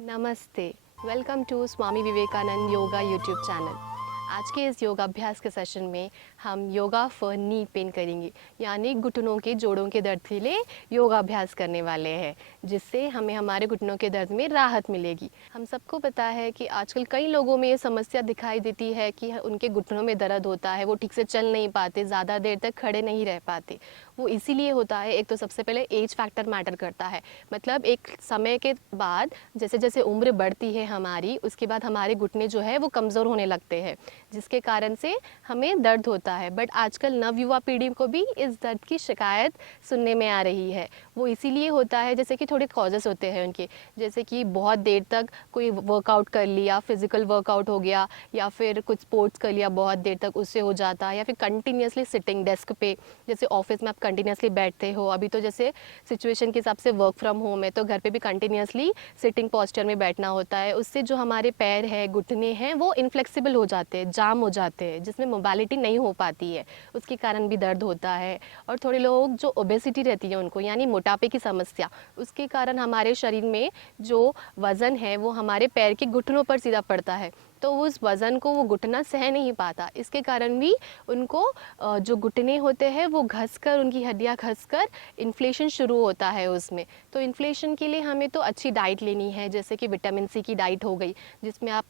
नमस्ते। Welcome to Swami Vivekananda yoga YouTube channel. आज के इस योगाभ्यास के सेशन में हम योगा फॉर नी पेन करेंगे, यानी घुटनों के जोड़ों के दर्द के लिए योगाभ्यास करने वाले हैं, जिससे हमें हमारे घुटनों के दर्द में राहत मिलेगी। हम सबको पता है कि आजकल कई लोगों में ये समस्या दिखाई देती है कि उनके घुटनों में दर्द होता है, वो ठीक से चल नहीं पाते, ज़्यादा देर तक खड़े नहीं रह पाते। वो इसीलिए होता है, एक तो सबसे पहले एज फैक्टर मैटर करता है। मतलब एक समय के बाद जैसे जैसे उम्र बढ़ती है हमारी, उसके बाद हमारे घुटने जो है वो कमज़ोर होने लगते हैं, जिसके कारण से हमें दर्द होता है। बट आजकल नवयुवा पीढ़ी को भी इस दर्द की शिकायत सुनने में आ रही है। वो इसीलिए होता है, जैसे कि थोड़े कॉजेस होते हैं उनके, जैसे कि बहुत देर तक कोई वर्कआउट कर लिया, फिजिकल वर्कआउट हो गया, या फिर कुछ स्पोर्ट्स कर लिया बहुत देर तक, उससे हो जाता है। या फिर कंटिन्यूसली सिटिंग डेस्क पे, जैसे ऑफिस में आप कंटिन्यूसली बैठते हो, अभी तो जैसे सिचुएशन के हिसाब से वर्क फ्रॉम होम है, तो घर पे भी कंटिन्यूसली सिटिंग पोस्चर में बैठना होता है। उससे जो हमारे पैर है, घुटने हैं, वो इनफ्लेक्सिबल हो जाते हैं, जाम हो जाते हैं, जिसमें मोबालिटी नहीं हो पाती है, उसके कारण भी दर्द होता है। और थोड़े लोग जो ओबेसिटी रहती है उनको, यानी मोटापे की समस्या, उसके कारण हमारे शरीर में जो वज़न है वो हमारे पैर के घुटनों पर सीधा पड़ता है, तो उस वज़न को वो घुटना सह नहीं पाता। इसके कारण भी उनको जो घुटने होते हैं वो घसकर, उनकी हड्डियाँ घसकर इन्फ्लेशन शुरू होता है उसमें। तो इन्फ्लेशन के लिए हमें तो अच्छी डाइट लेनी है, जैसे कि विटामिन सी की डाइट हो गई, जिसमें आप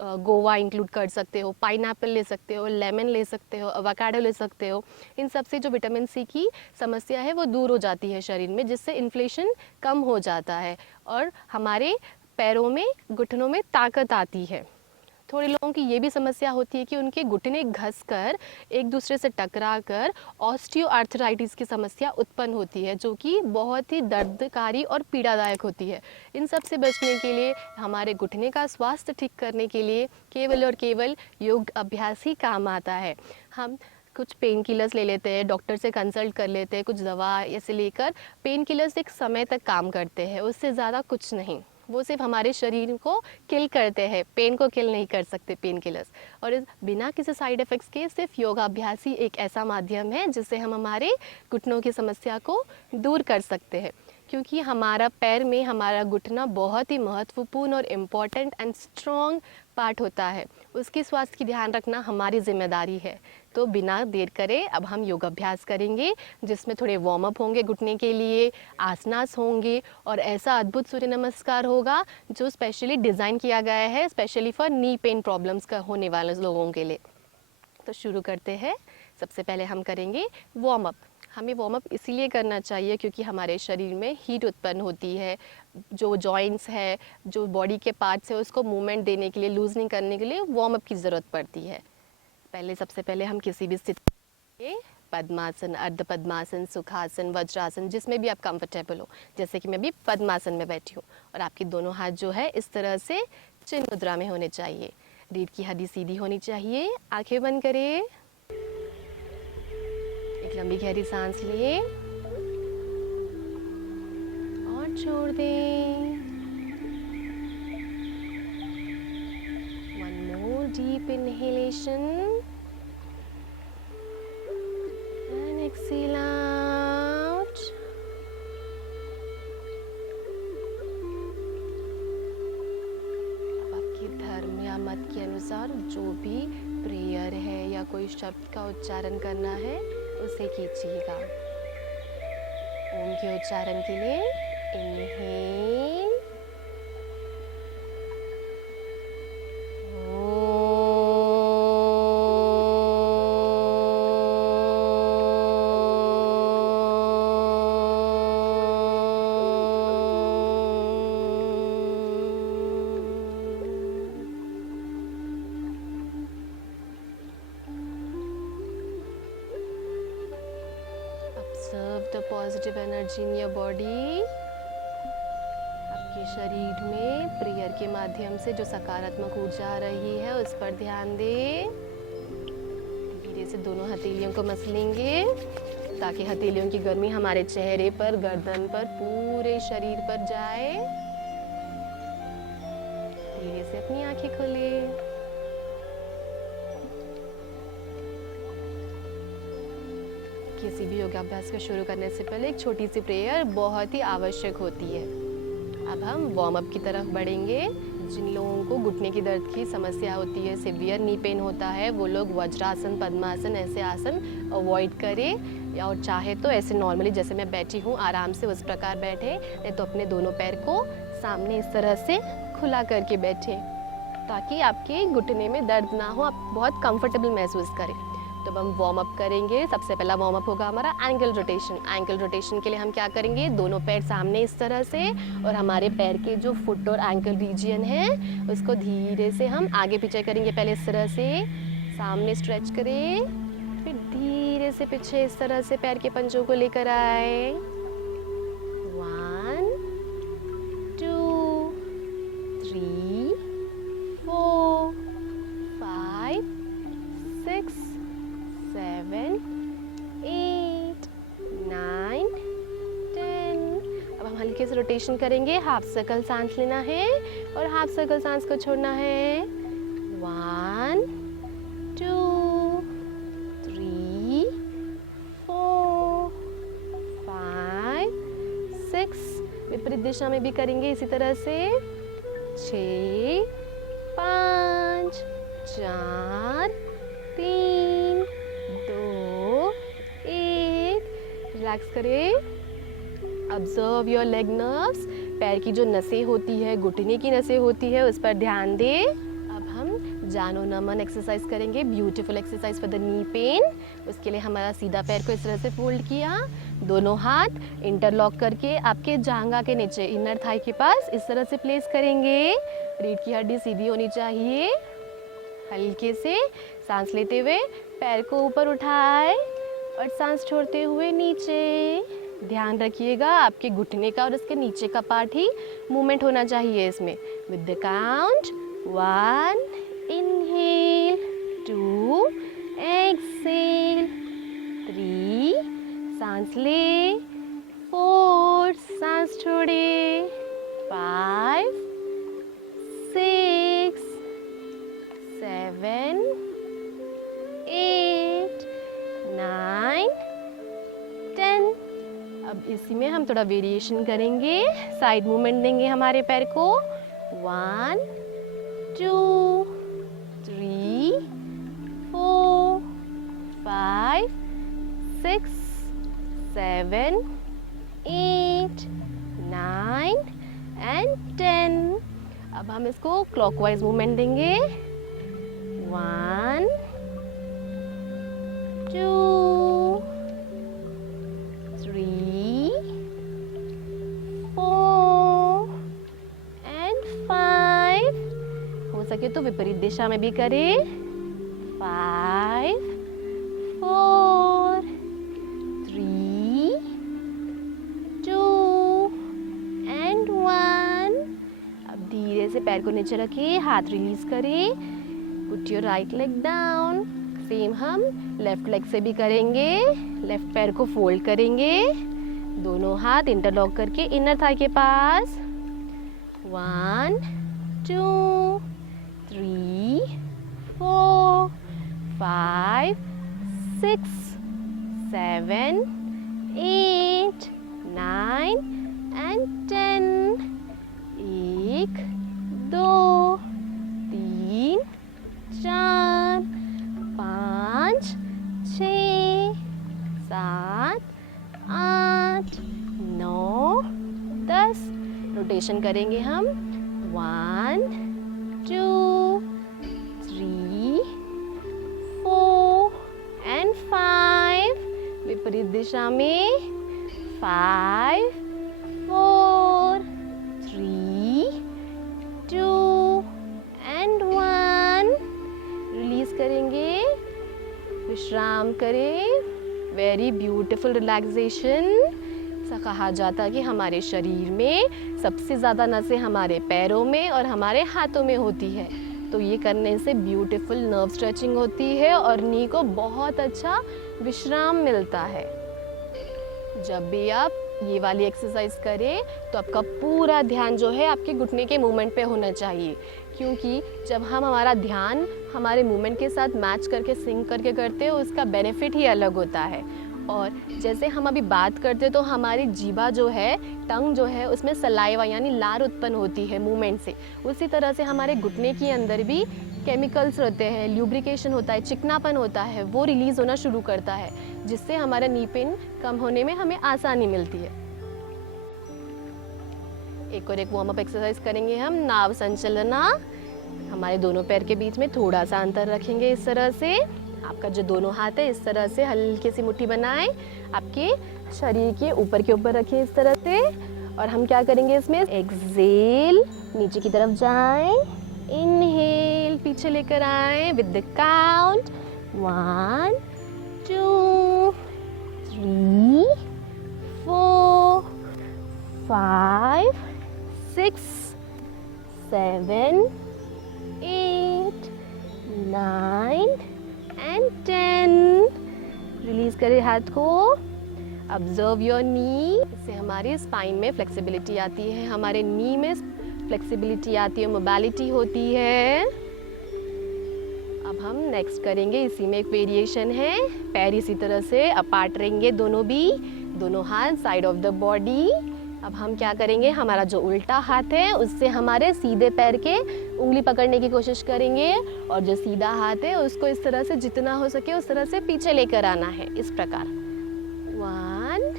गोवा इंक्लूड कर सकते हो, पाइनएप्पल ले सकते हो, लेमन ले सकते हो, एवोकाडो ले सकते हो। इन सब से जो विटामिन सी की समस्या है वो दूर हो जाती है शरीर में, जिससे इन्फ्लेशन कम हो जाता है और हमारे पैरों में, घुटनों में ताकत आती है। थोड़े लोगों की ये भी समस्या होती है कि उनके घुटने घसकर, एक दूसरे से टकराकर ऑस्टियोआर्थराइटिस की समस्या उत्पन्न होती है, जो कि बहुत ही दर्दकारी और पीड़ादायक होती है। इन सब से बचने के लिए, हमारे घुटने का स्वास्थ्य ठीक करने के लिए केवल और केवल योग अभ्यास ही काम आता है। हम कुछ पेन किलर्स ले लेते हैं, डॉक्टर से कंसल्ट कर लेते हैं, कुछ दवा ऐसे लेकर पेन किलर्स एक समय तक काम करते हैं, उससे ज़्यादा कुछ नहीं। वो सिर्फ हमारे शरीर को किल करते हैं, पेन को किल नहीं कर सकते पेन किलर्स। और बिना किसी साइड इफ़ेक्ट्स के सिर्फ योगाभ्यास ही एक ऐसा माध्यम है जिससे हम हमारे घुटनों की समस्या को दूर कर सकते हैं। क्योंकि हमारा पैर में हमारा घुटना बहुत ही महत्वपूर्ण और इम्पॉर्टेंट एंड स्ट्रॉन्ग पार्ट होता है, उसके स्वास्थ्य की ध्यान रखना हमारी जिम्मेदारी है। तो बिना देर करे अब हम योगाभ्यास करेंगे, जिसमें थोड़े वार्म अप होंगे घुटने के लिए, आसनास होंगे, और ऐसा अद्भुत सूर्य नमस्कार होगा जो स्पेशली डिज़ाइन किया गया है specially for knee pain problems का होने वाले लोगों के लिए। तो शुरू करते हैं। सबसे पहले हम करेंगे वार्म अप। हमें वार्म अप इसीलिए करना चाहिए क्योंकि हमारे शरीर में हीट उत्पन्न होती है, जो जॉइंट्स है, जो बॉडी के पार्ट्स है, उसको मूवमेंट देने के लिए, लूजनिंग करने के लिए वार्म अप की ज़रूरत पड़ती है। सबसे पहले हम किसी भी स्थिति में, पद्मासन, अर्ध पद्मासन, सुखासन, वज्रासन, जिसमें भी आप कंफर्टेबल हो, जैसे कि मैं भी पद्मासन में बैठी हूँ, और आपके दोनों हाथ जो है इस तरह से चिन्ह मुद्रा में होने चाहिए। रीढ़ की हड्डी सीधी होनी चाहिए। आंखें बंद करें, एक लंबी गहरी सांस लें और छोड़ दें। One more deep inhalation and exhale out. अब आपके धर्म या मत के अनुसार जो भी प्रेयर है या कोई शब्द का उच्चारण करना है उसे कीजिएगा। ओम के उच्चारण के लिए inhale, observe the positive energy in your body। आपके शरीर में प्रेयर के माध्यम से जो सकारात्मक ऊर्जा आ रही है उस पर ध्यान दें। धीरे से दोनों हथेलियों को मसलेंगे ताकि हथेलियों की गर्मी हमारे चेहरे पर, गर्दन पर, पूरे शरीर पर जाए। धीरे से अपनी आंखें खोलें। किसी भी योगाभ्यास को शुरू करने से पहले एक छोटी सी प्रेयर बहुत ही आवश्यक होती है। अब हम वार्म अप की तरफ बढ़ेंगे। जिन लोगों को घुटने की दर्द की समस्या होती है, सिवियर नी पेन होता है, वो लोग वज्रासन, पद्मासन ऐसे आसन अवॉइड करें, या और चाहे तो ऐसे नॉर्मली जैसे मैं बैठी हूँ आराम से उस प्रकार बैठे, नहीं तो अपने दोनों पैर को सामने इस तरह से खुला करके बैठें, ताकि आपके घुटने में दर्द ना हो, आप बहुत कंफर्टेबल महसूस करें। तो अब हम वार्म अप करेंगे। सबसे पहला वार्म अप होगा हमारा एंकल रोटेशन। एंकल रोटेशन के लिए हम क्या करेंगे, दोनों पैर सामने इस तरह से, और हमारे पैर के जो फुट और एंकल रीजियन है उसको धीरे से हम आगे पीछे करेंगे। पहले इस तरह से सामने स्ट्रेच करें, फिर धीरे से पीछे इस तरह से पैर के पंजों को लेकर आए। 1 2 3 4 5 6 7 8 9 10। अब हम हल्के से रोटेशन करेंगे। हाफ सर्कल सांस लेना है और हाफ सर्कल सांस को छोड़ना है। 1 2 3 4 5 6। विपरीत दिशा में भी करेंगे इसी तरह से। 6 5 4 3 2 1। रिलैक्स करें। Observe your leg nerves. पैर की जो नसें होती है, घुटने की नसें होती है, उस पर ध्यान दें। अब हम जानो नमन एक्सरसाइज करेंगे, beautiful exercise for the knee pain. उसके लिए हमारा सीधा पैर को इस तरह से फोल्ड किया, दोनों हाथ इंटरलॉक करके आपके जांघा के नीचे इनर थाई के पास इस तरह से प्लेस करेंगे। रीढ़ की हड्डी सीधी होनी चाहिए। हल्के से सांस लेते हुए पैर को ऊपर उठाए और सांस छोड़ते हुए नीचे। ध्यान रखिएगा आपके घुटने का और उसके नीचे का पार्ट ही मूवमेंट होना चाहिए इसमें। With the count 1 inhale, 2 exhale, 3 सांस ले, 4 सांस छोड़े, 5 6 7 8 9 10। अब इसी में हम थोड़ा वेरिएशन करेंगे, साइड मूवमेंट देंगे हमारे पैर को। 1 2 3 4 5 6 7 8 9 एंड 10। अब हम इसको क्लॉकवाइज मूवमेंट देंगे। 1 2 3 4 एंड 5। हो सके तो विपरीत दिशा में भी करें। 5 4 3 2 एंड 1। अब धीरे से पैर को नीचे रखिए, हाथ रिलीज करें। Put your right leg down. Same हम लेफ्ट लेग से भी करेंगे। लेफ्ट पैर को फोल्ड करेंगे, दोनों हाथ इंटरलॉक करके इनर थाई के पास। 1 2 3 4 5 6 7 8 9 एंड 10। 1 2 3 4 5 6 7 8 9 10। रोटेशन करेंगे हम। 1 2 3 4 एंड 5। विपरीत दिशा में। 5 4 3 2 एंड 1। रिलीज करेंगे, विश्राम करें। Very beautiful relaxation. ऐसा कहा जाता है कि हमारे शरीर में सबसे ज़्यादा नसें हमारे पैरों में और हमारे हाथों में होती है। तो ये करने से ब्यूटीफुल नर्व स्ट्रेचिंग होती है और नी को बहुत अच्छा विश्राम मिलता है। जब भी आप ये वाली एक्सरसाइज करें तो आपका पूरा ध्यान जो है आपके घुटने के मूवमेंट पे होना चाहिए, क्योंकि जब हम हमारा ध्यान हमारे मूवमेंट के साथ मैच करके सिंक करके करते हैं उसका बेनिफिट ही अलग होता है। और जैसे हम अभी बात करते तो हमारी जीभा जो है, टंग जो है, उसमें सलाइवा यानी लार उत्पन्न होती है मूवमेंट से। उसी तरह से हमारे घुटने के अंदर भी केमिकल्स रहते हैं, ल्यूब्रिकेशन होता है, चिकनापन होता है, वो रिलीज़ होना शुरू करता है, जिससे हमारा नी पेन कम होने में हमें आसानी मिलती है। एक और एक वार्म अप एक्सरसाइज करेंगे हम, नाव संचलना। हमारे दोनों पैर के बीच में थोड़ा सा अंतर रखेंगे इस तरह से। आपका जो दोनों हाथ है इस तरह से हल्की सी मुट्ठी बनाएं, आपके शरीर के ऊपर के ऊपर रखें इस तरह से। और हम क्या करेंगे इसमें, एक्सहेल, नीचे की तरफ जाएं, इनहेल, पीछे लेकर आए with the count 1 2 3 4 5 6 7 8 9 and 10। Release करें हाथ को। Observe your knee. इससे हमारी स्पाइन में फ्लेक्सिबिलिटी आती है, हमारे नी में फ्लेक्सिबिलिटी आती है, मोबिलिटी होती है। अब हम नेक्स्ट करेंगे, इसी में एक वेरिएशन है। पैर इसी तरह से अपार्ट रहेंगे, दोनों हाथ साइड ऑफ द बॉडी। अब हम क्या करेंगे, हमारा जो उल्टा हाथ है उससे हमारे सीधे पैर के उंगली पकड़ने की कोशिश करेंगे, और जो सीधा हाथ है उसको इस तरह से जितना हो सके उस तरह से पीछे लेकर आना है, इस प्रकार। 1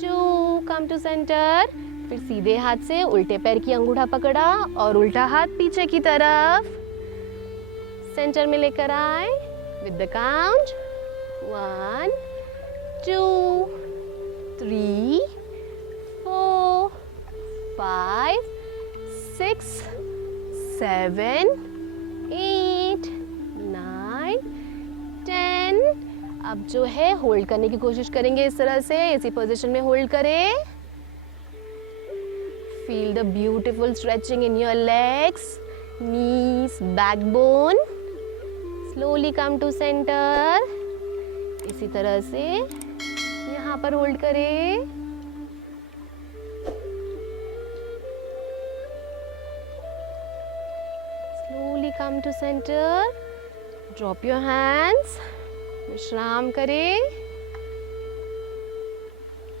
2 कम टू सेंटर। फिर सीधे हाथ से उल्टे पैर की अंगूठा पकड़ा और उल्टा हाथ पीछे की तरफ सेंटर में लेकर आए विद द काउंट 1 2 3 4 5 6 7 8 9 10। अब जो है होल्ड करने की कोशिश करेंगे इस तरह से, इसी पोजीशन में होल्ड करें। Feel the beautiful stretching in your legs, knees, backbone। Slowly come to centre. इसी तरह से यहाँ पर होल्ड करें। Slowly come to centre. Drop your hands. विश्राम करें।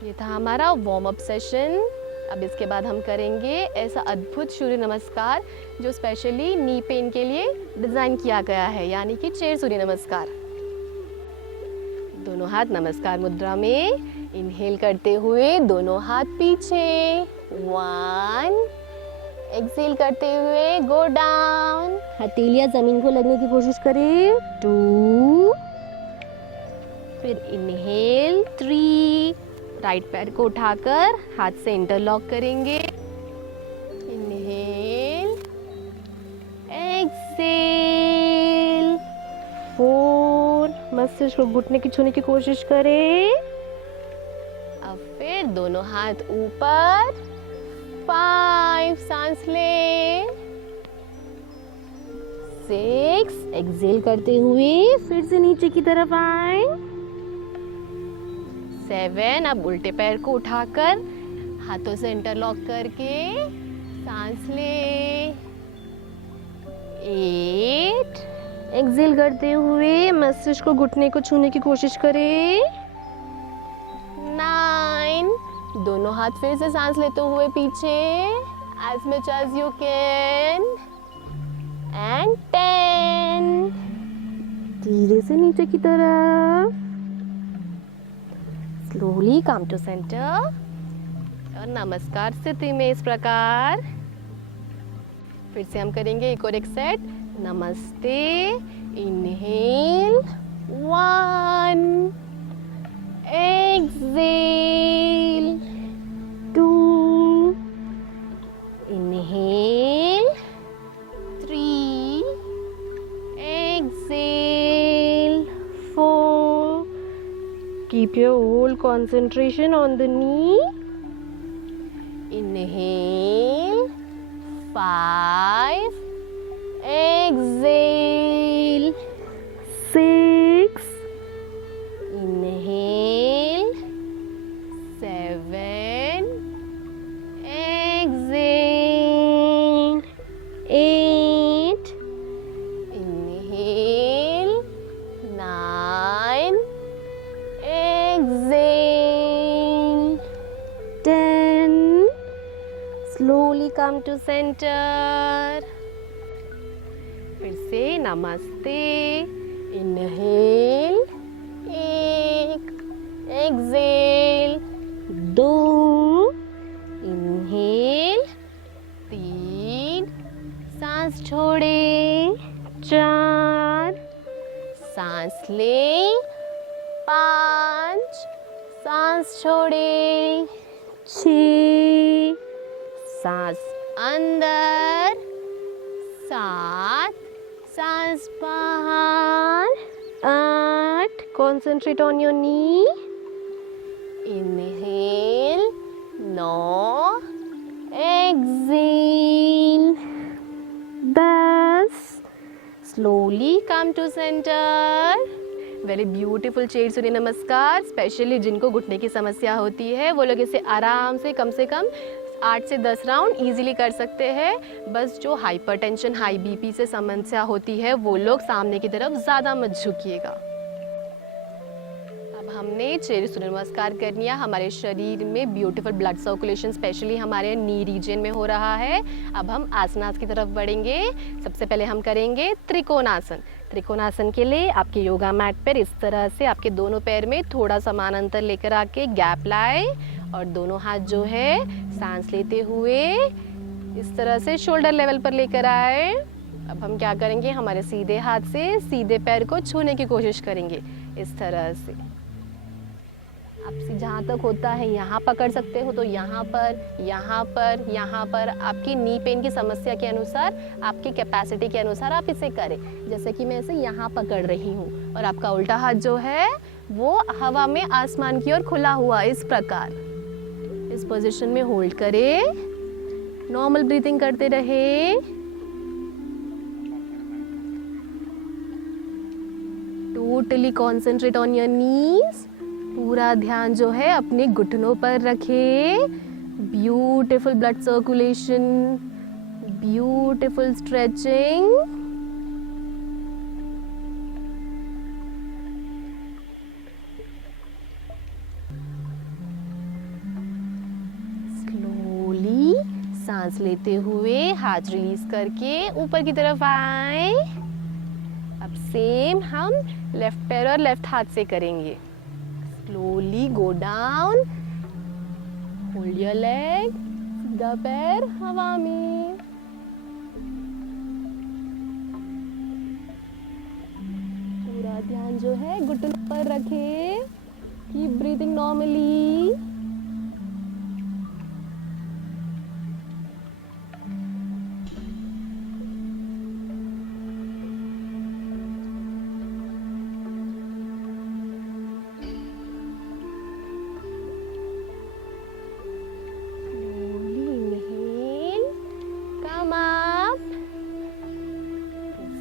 ये था हमारा वार्म अप सेशन। अब इसके बाद हम करेंगे ऐसा अद्भुत सूर्य नमस्कार जो स्पेशली नी पेन के लिए डिज़ाइन किया गया है, यानी कि चेयर सूर्य नमस्कार। दोनों हाथ नमस्कार मुद्रा में। इनहेल करते हुए दोनों हाथ पीछे 1। एक्सहेल करते हुए गो डाउन, हथेलियां जमीन को लगने की कोशिश करें 2। फिर इनहेल 3। राइट पैर को उठाकर हाथ से इंटरलॉक करेंगे। Inhale, exhale 4। मस्तिष्क को घुटने की छूने की कोशिश करें। अब फिर दोनों हाथ ऊपर 5। सांस ले 6। एक्सहेल करते हुए फिर से नीचे की तरफ आए 7। अब उल्टे पैर को उठाकर हाथों से इंटरलॉक करके सांस ले 8। एक्सहेल करते हुए मस्तिष्क को घुटने को छूने की कोशिश करें 9। दोनों हाथ फिर से सांस लेते हुए पीछे as much as you can and 10। धीरे से नीचे की तरफ। स्लोली कम टू सेंटर और नमस्कार स्थिति में इस प्रकार। फिर से हम करेंगे एक और एक सेट। नमस्ते। Inhale 1। Exhale 2। Inhale 3। Exhale 4। Keep your whole concentration on the knee. Inhale 5. Exhale 6. Inhale 7. Exhale 8. Inhale 9. come to center. फिर से नमस्ते. Inhale. एक. Exhale. दो. Inhale. तीन. सांस छोड़े. चार. सांस ले. पाँच. सांस छोड़े. छः. सांस अंदर. सात. सांस बाहर. आठ. Concentrate on your knee. Inhale. 9. Exhale. 10. Slowly come to center. Very beautiful chair Surya Namaskar. Specially जिनको घुटने की समस्या होती है वो लोग इसे आराम से कम 8 से 10 राउंड इजीली कर सकते हैं. बस जो हाइपरटेंशन हाई बीपी से समस्या होती है वो लोग सामने की तरफ ज़्यादा मत झुकिएगा. अब हमने चेयर सूर्य नमस्कार कर लिया. हमारे शरीर में ब्यूटीफुल ब्लड सर्कुलेशन स्पेशली हमारे नी रीजन में हो रहा है. अब हम आसनास की तरफ बढ़ेंगे. सबसे पहले हम करेंगे त्रिकोणासन. त्रिकोणासन के लिए आपके योगा मैट पर इस तरह से आपके दोनों पैर में थोड़ा समान अंतर लेकर आके गैप लाए और दोनों हाथ जो है सांस लेते हुए इस तरह से शोल्डर लेवल पर लेकर आए. अब हम क्या करेंगे, हमारे सीधे हाथ से सीधे पैर को छूने की कोशिश करेंगे इस तरह से. आपसे जहाँ तक होता है यहाँ पकड़ सकते हो तो यहाँ पर, यहाँ पर, यहाँ पर. आपकी नी पेन की समस्या के अनुसार, आपकी कैपेसिटी के अनुसार आप इसे करें. जैसे कि मैं इसे यहाँ पकड़ रही हूँ और आपका उल्टा हाथ जो है वो हवा में आसमान की ओर खुला हुआ इस प्रकार. इस पोजीशन में होल्ड करें. नॉर्मल ब्रीथिंग करते रहे. Totally concentrate on your knees. पूरा ध्यान जो है अपने घुटनों पर रखें. Beautiful blood circulation, beautiful stretching. Slowly सांस लेते हुए हाथ रिलीज करके ऊपर की तरफ आए. अब सेम हम लेफ्ट पैर और लेफ्ट हाथ से करेंगे. Slowly go down. Hold your leg. सीधा पैर हवा में. पूरा ध्यान जो है घुटनों पर रखें. Keep breathing normally.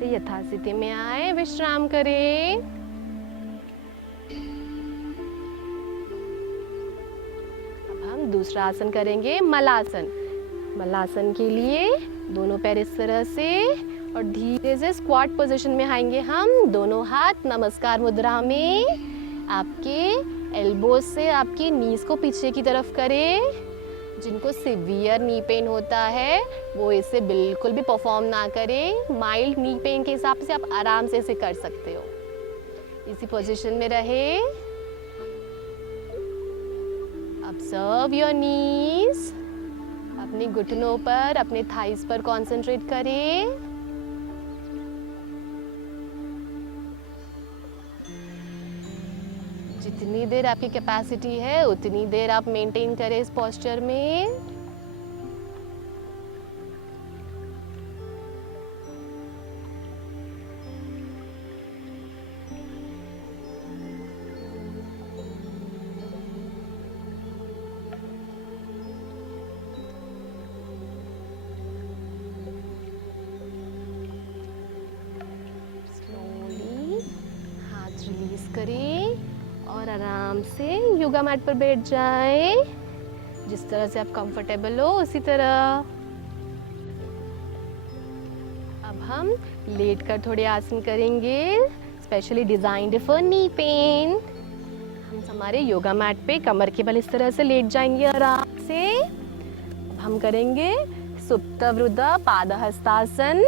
यथास्थिति में आए, विश्राम करें. अब हम दूसरा आसन करेंगे, मलासन. मलासन के लिए दोनों पैर इस तरह से और धीरे से स्क्वाट पोजीशन में आएंगे. हम दोनों हाथ नमस्कार मुद्रा में. आपके एल्बोज से आपकी नीज को पीछे की तरफ करें. जिनको सीवियर नी पेन होता है वो इसे बिल्कुल भी परफॉर्म ना करें. माइल्ड नी पेन के हिसाब से आप आराम से इसे कर सकते हो. इसी पोजीशन में रहे. Observe your knees. अपने घुटनों पर, अपने थाइस पर कंसंट्रेट करें. जितनी देर आपकी कैपेसिटी है उतनी देर आप मेंटेन करें इस पोस्चर में. स्लोली हाथ रिलीज करें और आराम से योगा मैट पर बैठ जाएं. जिस तरह से आप कंफर्टेबल हो उसी तरह. अब हम लेट कर थोड़े आसन करेंगे specially designed for knee pain. हम हमारे योगा मैट पे कमर के बल इस तरह से लेट जाएंगे आराम से. अब हम करेंगे सुप्तवृद्ध पादहस्तासन,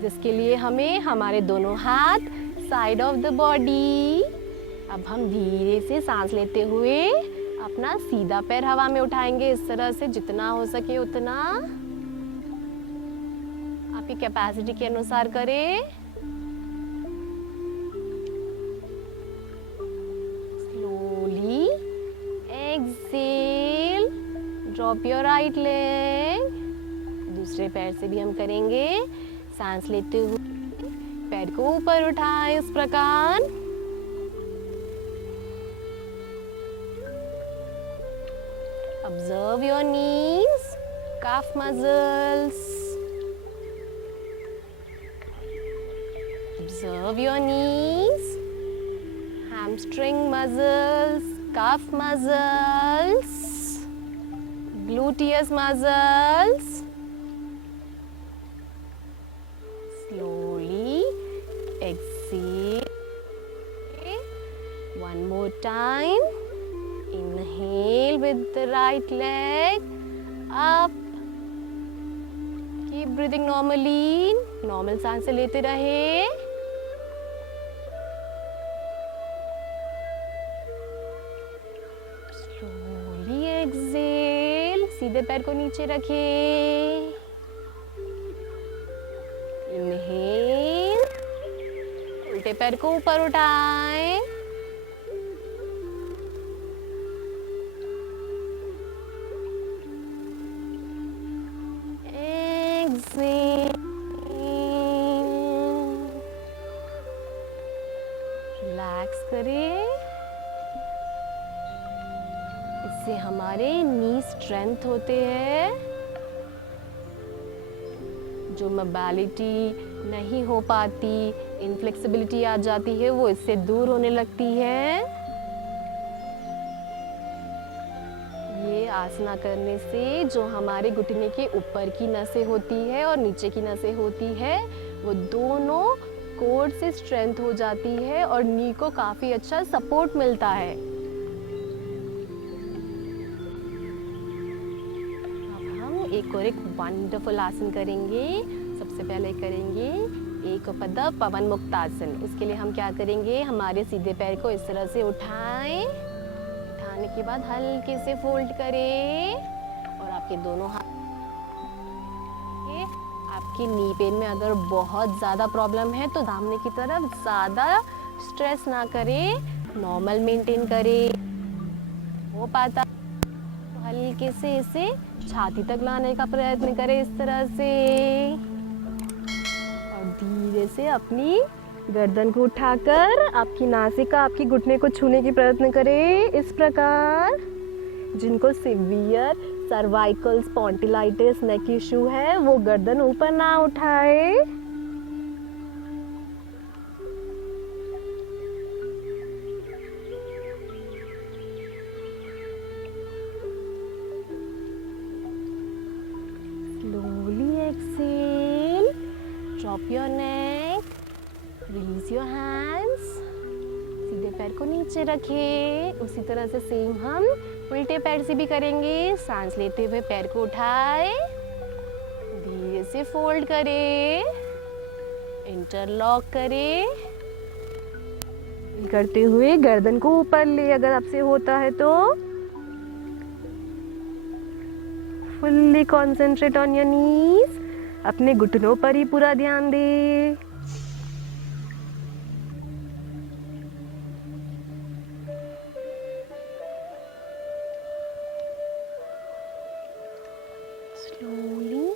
जिसके लिए हमें हमारे दोनों हाथ साइड ऑफ द बॉडी। अब हम धीरे से सांस लेते हुए अपना सीधा पैर हवा में उठाएंगे, इस तरह से जितना हो सके उतना। आपकी कैपेसिटी के अनुसार करें। Slowly exhale, drop your right leg. दूसरे पैर से भी हम करेंगे। सांस लेते हुए पैर को ऊपर उठाएं इस प्रकार। Observe your knees, calf muscles. Observe your knees, hamstring muscles, calf muscles, gluteus muscles. Slowly exhale. One more time. Inhale with the right leg up. Keep breathing normally. Normal सांसें लेते रहे। Slowly exhale. सीधे पैर को नीचे रखें। Inhale. उल्टे पैर को ऊपर उठाएं। रिलैक्स करें। इससे हमारे नी स्ट्रेंथ होते हैं। जो मोबिलिटी नहीं हो पाती, इनफ्लेक्सिबिलिटी आ जाती है, वो इससे दूर होने लगती है। ये आसना करने से जो हमारे घुटने के ऊपर की नसें होती है और नीचे की नसें होती है, वो दोनों कोर से स्ट्रेंथ हो जाती है और नी को काफ़ी अच्छा सपोर्ट मिलता है। अब हम एक और एक वंडरफुल आसन करेंगे। सबसे पहले करेंगे एक पद पवन मुक्तासन। इसके लिए हम क्या करेंगे, हमारे सीधे पैर को इस तरह से उठाएं। उठाने के बाद हल्के से फोल्ड करें और आपके दोनों हाथ, आपकी नी पेन में अगर बहुत ज़्यादा प्रॉब्लम है तो सामने की तरफ ज़्यादा स्ट्रेस ना करें, नॉर्मल मेंटेन करें। हो पाता तो हल्के से इसे छाती तक लाने का प्रयत्न करें इस तरह से, और धीरे से अपनी गर्दन को उठाकर आपकी नासिका आपकी घुटने को छूने की प्रयत्न करें इस प्रकार। जिनको सिवियर सर्वाइकल स्पॉन्डिलाइटिस नेक इशू है वो गर्दन ऊपर ना उठाए। Slowly exhale, drop your neck, release your hands. सीधे पैर को नीचे रखें। उसी तरह से सेम हम उल्टे पैर से भी करेंगे। सांस लेते हुए पैर को उठाएं, धीरे से फोल्ड करें, इंटरलॉक करें, करते हुए गर्दन को ऊपर ले अगर आपसे होता है तो। Fully concentrate on your knees. अपने घुटनों पर ही पूरा ध्यान दें। Slowly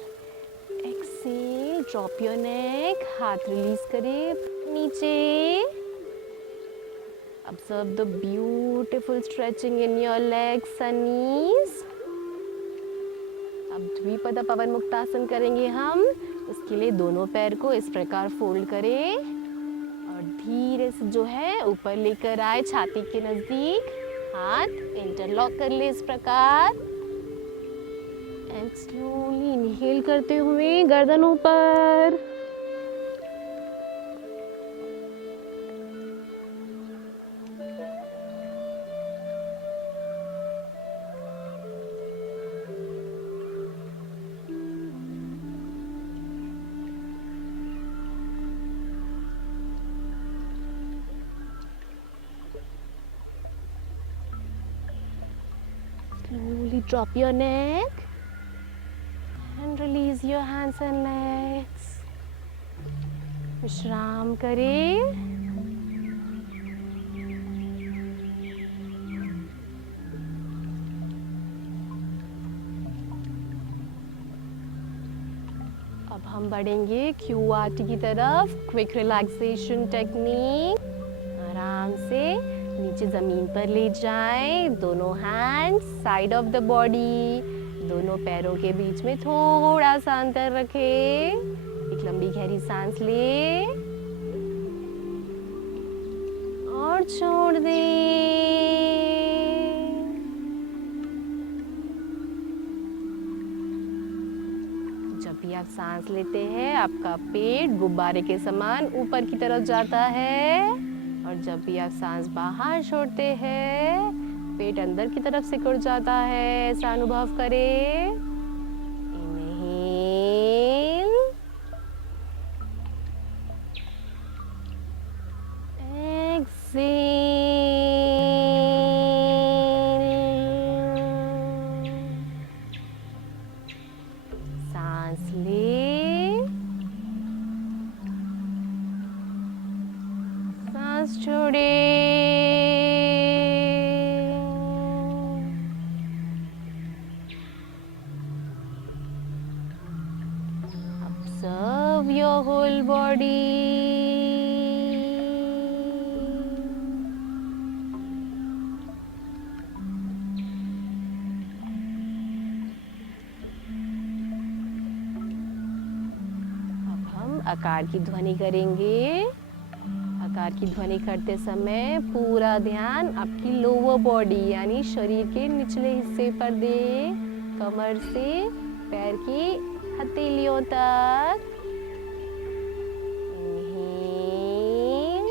exhale, drop your neck, हाथ रिलीज करें नीचे। Observe the beautiful stretching in your legs and knees. अब द्विपद पवन मुक्तासन करेंगे हम। उसके लिए दोनों पैर को इस प्रकार फोल्ड करें और धीरे से जो है ऊपर लेकर आए छाती के नजदीक। हाथ इंटरलॉक कर ले इस प्रकार। एंड स्लोली इनहेल करते हुए गर्दन ऊपर। drop your neck and release your hands and legs. विश्राम करें. अब हम बढ़ेंगे QRT की तरफ. Quick relaxation technique. आराम से नीचे ज़मीन पर ले जाएं. दोनों hands side of the body. दोनों पैरों के बीच में थोड़ा सा अंतर रखें. एक लंबी गहरी सांस लें और छोड़ दें. जब भी आप सांस लेते हैं आपका पेट गुब्बारे के समान ऊपर की तरफ जाता है और जब भी आप सांस बाहर छोड़ते हैं पेट अंदर की तरफ सिकुड़ जाता है. ऐसा अनुभव करें. Inhale, exhale. सांस ले, सांस छोड़े. Observe your whole body. अब हम आकार की ध्वनि करेंगे. आकार की ध्वनि करते समय पूरा ध्यान आपकी लोअर बॉडी यानी शरीर के निचले हिस्से पर दें. कमर से पैर की हथेलियों तक. इनहेल,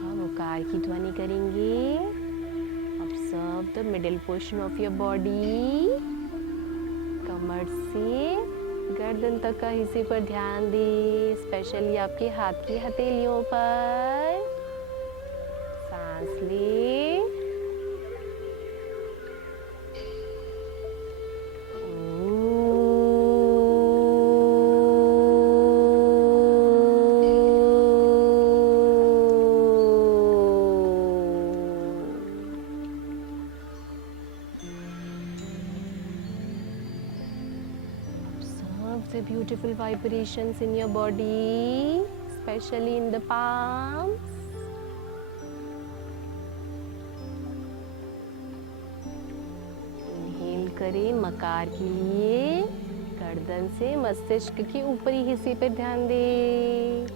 हम ओकार की ध्वनि करेंगे. Observe the middle portion of your body. कमर से गर्दन तक का हिस्से पर ध्यान दें. स्पेशली आपके हाथ की हथेलियों पर. सांस ले. The beautiful vibrations in your body, especially in the palms. Inhale करें मकार के लिए. गर्दन से मस्तिष्क के ऊपरी हिस्से पर ध्यान दें.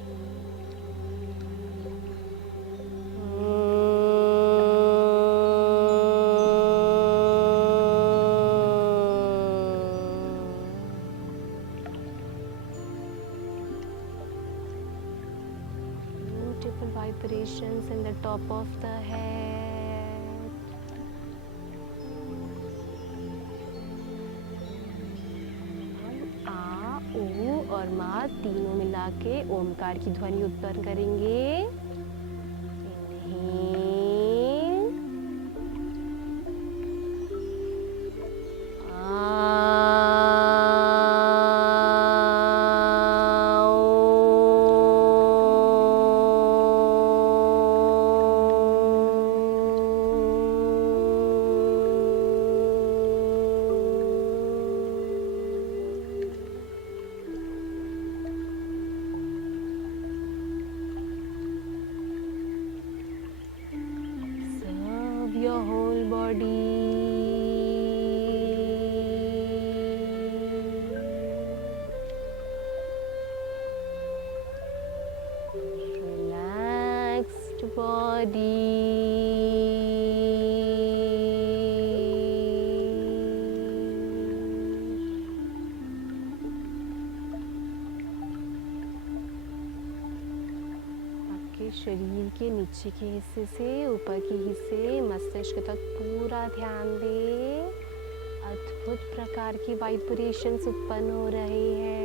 Beautiful vibrations in the top of the head. हम आ, ओ और मा तीनों मिला के ओमकार की ध्वनि उत्पन्न करेंगे. Your whole body. Relaxed body. शरीर के नीचे के हिस्से से ऊपर के हिस्से मस्तिष्क तक पूरा ध्यान दें. अद्भुत प्रकार की वाइब्रेशंस उत्पन्न हो रही है।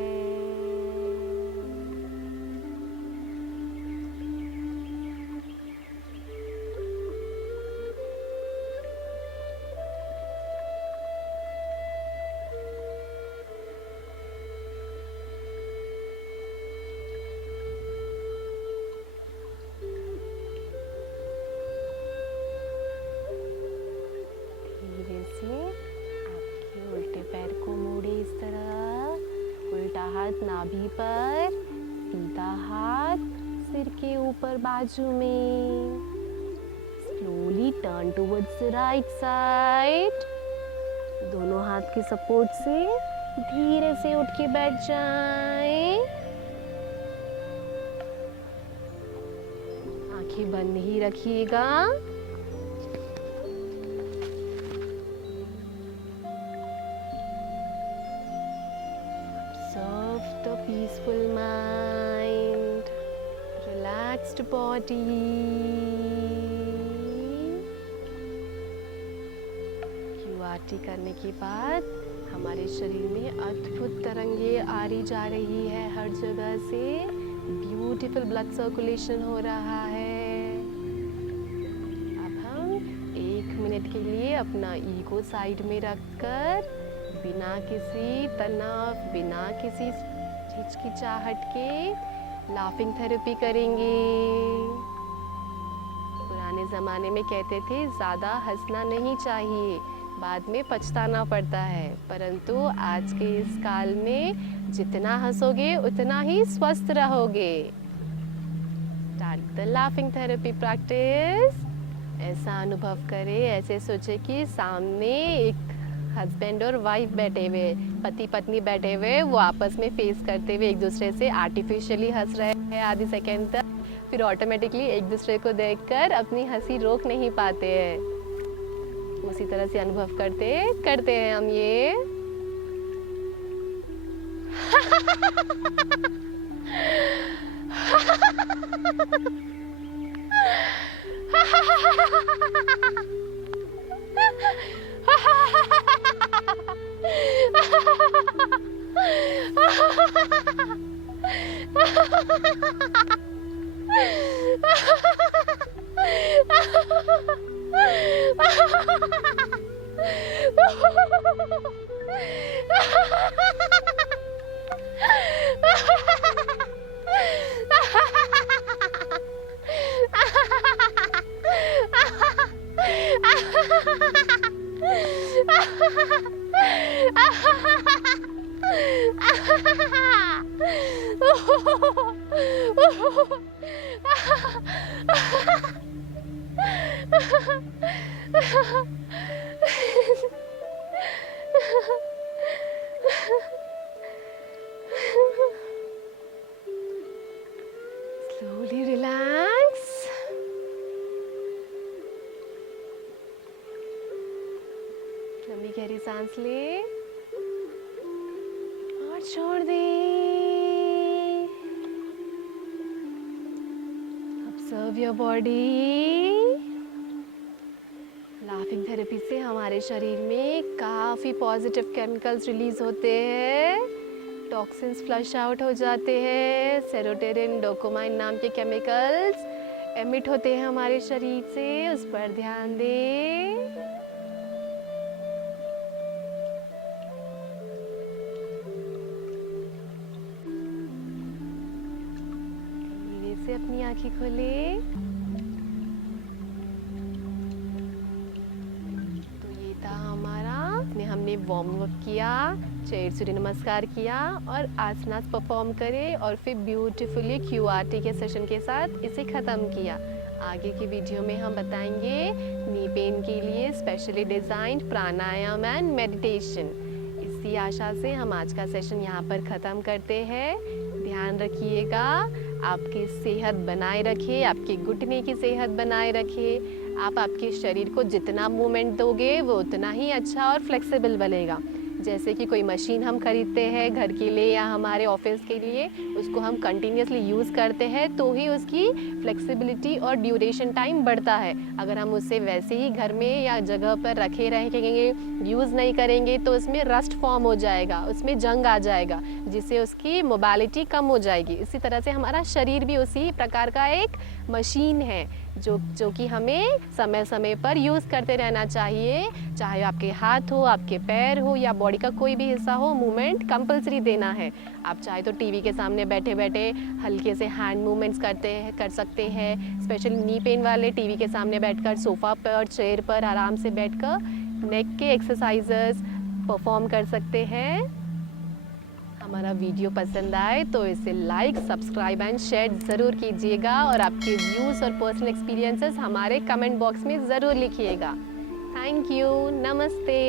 धीरे से आपके उल्टे पैर को मोड़े इस तरह, उल्टा हाथ नाभि पर, सीधा हाथ सिर के ऊपर बाजू में। Slowly turn towards the right side. दोनों हाथ के सपोर्ट से धीरे से उठ के बैठ जाएं। आंखें बंद ही रखिएगा। Observe the peaceful mind, relaxed body. QRT करने के बाद हमारे शरीर में अद्भुत तरंगे आ रही जा रही है, हर जगह से ब्यूटीफुल ब्लड सर्कुलेशन हो रहा है। अब हम 1 मिनट के लिए अपना ईगो साइड में रखकर बिना किसी तनाव, बिना किसी हिचकिचाहट के लाफिंग थेरेपी करेंगे। पुराने ज़माने में कहते थे ज़्यादा हंसना नहीं चाहिए, बाद में पछताना पड़ता है, परंतु आज के इस काल में जितना हंसोगे उतना ही स्वस्थ रहोगे। Start the laughing therapy practice. ऐसा अनुभव करें, ऐसे सोचे कि सामने एक हस्बैंड और वाइफ बैठे हुए, पति पत्नी बैठे हुए, वो आपस में फेस करते हुए एक दूसरे से आर्टिफिशियली हंस रहे हैं आधे सेकेंड तक, फिर ऑटोमेटिकली एक दूसरे को देखकर अपनी हंसी रोक नहीं पाते हैं। उसी तरह से अनुभव करते हैं हम ये। Slowly relax. लंबी गहरी सांस ले और छोड़ दे। Observe your body. Laughing therapy से हमारे शरीर में काफ़ी पॉजिटिव केमिकल्स रिलीज होते हैं, टॉक्सिन्स फ्लश आउट हो जाते हैं, सेरोटोनिन, डोपामाइन नाम के केमिकल्स एमिट होते हैं हमारे शरीर से, उस पर ध्यान दें। धीरे से अपनी आंखें खोले। हमने वार्म अप किया, चेयर सूर्य नमस्कार किया और आसनास परफॉर्म करे और फिर ब्यूटीफुली QRT के सेशन के साथ इसे ख़त्म किया। आगे की वीडियो में हम बताएंगे नी पेन के लिए specially designed pranayama and meditation. इसी आशा से हम आज का सेशन यहाँ पर ख़त्म करते हैं। ध्यान रखिएगा, आपकी सेहत बनाए रखे, आपके घुटने की सेहत बनाए रखे। आप आपके शरीर को जितना मूवमेंट दोगे वो उतना ही अच्छा और फ्लेक्सिबल बनेगा। जैसे कि कोई मशीन हम खरीदते हैं घर के लिए या हमारे ऑफिस के लिए, उसको हम कंटिन्यूसली यूज़ करते हैं तो ही उसकी फ्लेक्सिबिलिटी और ड्यूरेशन टाइम बढ़ता है। अगर हम उसे वैसे ही घर में या जगह पर रखे रहेंगे, यूज़ नहीं करेंगे तो उसमें रस्ट फॉर्म हो जाएगा, उसमें जंग आ जाएगा, जिससे उसकी मोबिलिटी कम हो जाएगी। इसी तरह से हमारा शरीर भी उसी प्रकार का एक मशीन है जो कि हमें समय समय पर यूज़ करते रहना चाहिए। चाहे आपके हाथ हो, आपके पैर हो या बॉडी का कोई भी हिस्सा हो, मूवमेंट कंपलसरी देना है। आप चाहे तो टीवी के सामने बैठे बैठे हल्के से हैंड मूवमेंट्स कर सकते हैं। स्पेशली नी पेन वाले टीवी के सामने बैठकर, सोफ़ा पर, चेयर पर आराम से बैठकर नेक के एक्सरसाइजेस परफॉर्म कर सकते हैं। हमारा वीडियो पसंद आए तो इसे लाइक, सब्सक्राइब एंड शेयर ज़रूर कीजिएगा और आपके व्यूज़ और पर्सनल एक्सपीरियंसेस हमारे कमेंट बॉक्स में ज़रूर लिखिएगा। थैंक यू, नमस्ते।